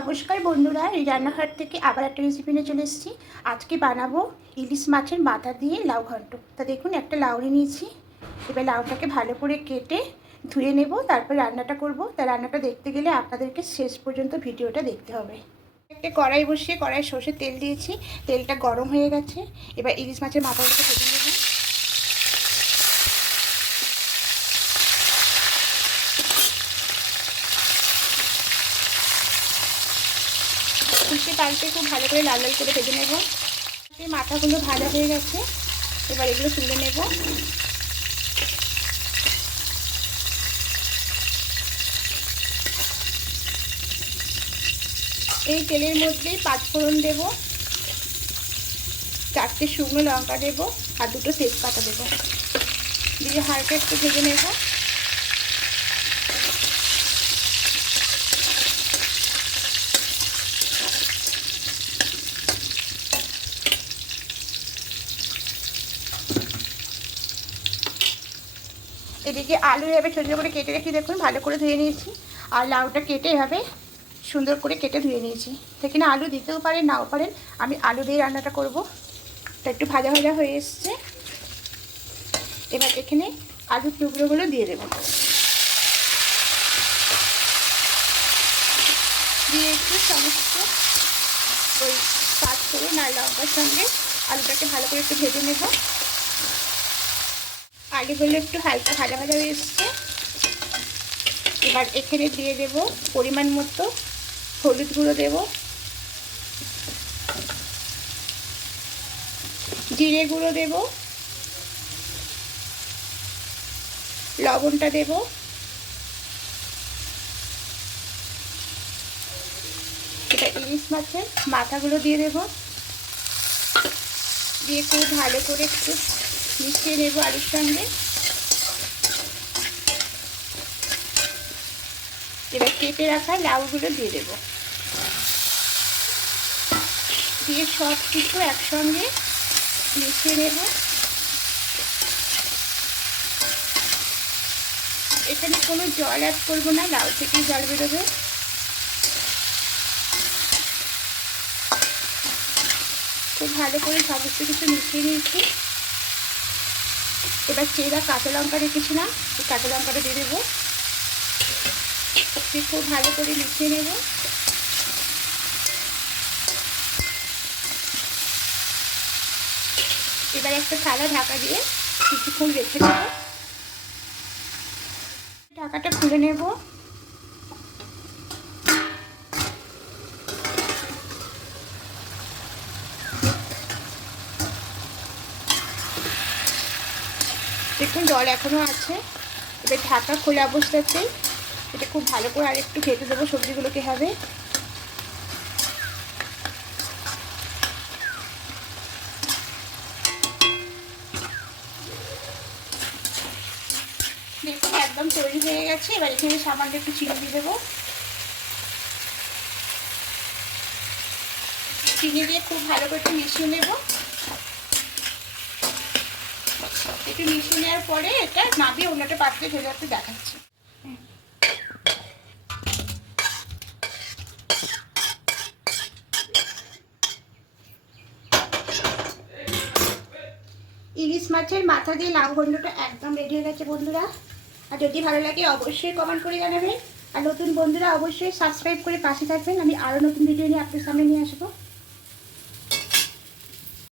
নমস্কার বন্ধুরা, এই রান্নাঘর থেকে আবার একটা রেসিপি নিয়ে চলে এসেছি। আজকে বানাবো ইলিশ মাছের মাথা দিয়ে লাউ ঘন্ট। তা দেখুন, একটা লাউ নিয়েছি। এবার লাউটাকে ভালো করে কেটে ধুয়ে নেব, তারপর রান্নাটা করব। তা রান্নাটা দেখতে গেলে আপনাদেরকে শেষ পর্যন্ত ভিডিওটা দেখতে হবে। একটা কড়াই বসিয়ে কড়াই সর্ষে তেল দিয়েছি। তেলটা গরম হয়ে গেছে। এবার ইলিশ মাছের মাথাগুলোকে কেটে নেব উল্টে পাল্টে খুব ভালো করে লাল লাল করে ভেজে নেব। মাথাগুলো ভাজা হয়ে গেছে, এবার এগুলো তুলে নেব। এই তেলের মধ্যেই পাঁচফোড়ন দেব, চারটে শুকনো লঙ্কা দেব, আর দুটো তেজপাতা দেব। দিয়ে হালকা একটু ভেজে নেব। এদিকে আলু এভাবে ছোটো করে কেটে রেখে দেখুন, ভালো করে ধুয়ে নিয়েছি। আর লাউটা কেটে এভাবে সুন্দর করে কেটে ধুয়ে নিয়েছি। সেখানে আলু দিতেও পারেন, নাও পারেন। আমি আলু দিয়ে রান্নাটা করব। তা একটু ভাজা ভাজা হয়ে এসছে। এবার এখানে আলুর টুকরোগুলো দিয়ে দেবো। দিয়ে একটু সমস্ত ওই পাঁচ করে না লঙ্কার সঙ্গে আলুটাকে ভালো করে একটু ভেজে নেব। আলুগুলো একটু হালকা ভাজা ভাজা হয়ে এসছে। এবার এখানে দিয়ে দেব পরিমাণ মতো হলুদ গুঁড়ো দেব। জিরে গুঁড়ো দেব। লবণটা দেব। এটা ইলিশ মাছের মাথাগুলো দিয়ে দেব। দিয়ে খুব ভালো করে একটু মিশিয়ে নেব আলুর সঙ্গে। এবার কেটে রাখা লাউগুলো দিয়ে দেব। দিয়ে সব কিছু একসঙ্গে মিশিয়ে নেব। এখানে কোনো জল অ্যাড করব না, লাউ থেকেই জল বেরোবে। খুব ভালো করে সমস্ত কিছু মিশিয়ে নিয়েছি। এবার চেরা কাঁচা লঙ্কা রেখেছিলাম, এই কাঁচা লঙ্কাটা দিয়ে দেবো। খুব ভালো করে মিশিয়ে নেব। এবার একটা থালা ঢাকা দিয়ে কিছুক্ষণ রেখে দেবো। ঢাকাটা খুলে নেব। দেখুন, জল এখনও আছে। এবার ঢাকা খোলা অবস্থাতেই এটা খুব ভালো করে আর একটু খেতে দেবো সবজিগুলোকে হবে। দেখুন, একদম তৈরি হয়ে গেছে। এবার এখানে সামান্য একটু চিনি দিয়ে দেবো। চিনি দিয়ে খুব ভালো করে মিশিয়ে নেব। একটু মিশিয়ে নেওয়ার পরে এটা নাবিয়ে অন্যটা পাত্রে ভেজাতে দেখাচ্ছি। ইলিশ মাছের মাথা দিয়ে লাউ ঘন্টটা একদম রেডি হয়ে গেছে বন্ধুরা। আর যদি ভালো লাগে অবশ্যই কমেন্ট করে জানাবেন। আর নতুন বন্ধুরা অবশ্যই সাবস্ক্রাইব করে পাশে থাকবেন। আমি আরও নতুন ভিডিও নিয়ে আপনার সামনে নিয়ে আসব।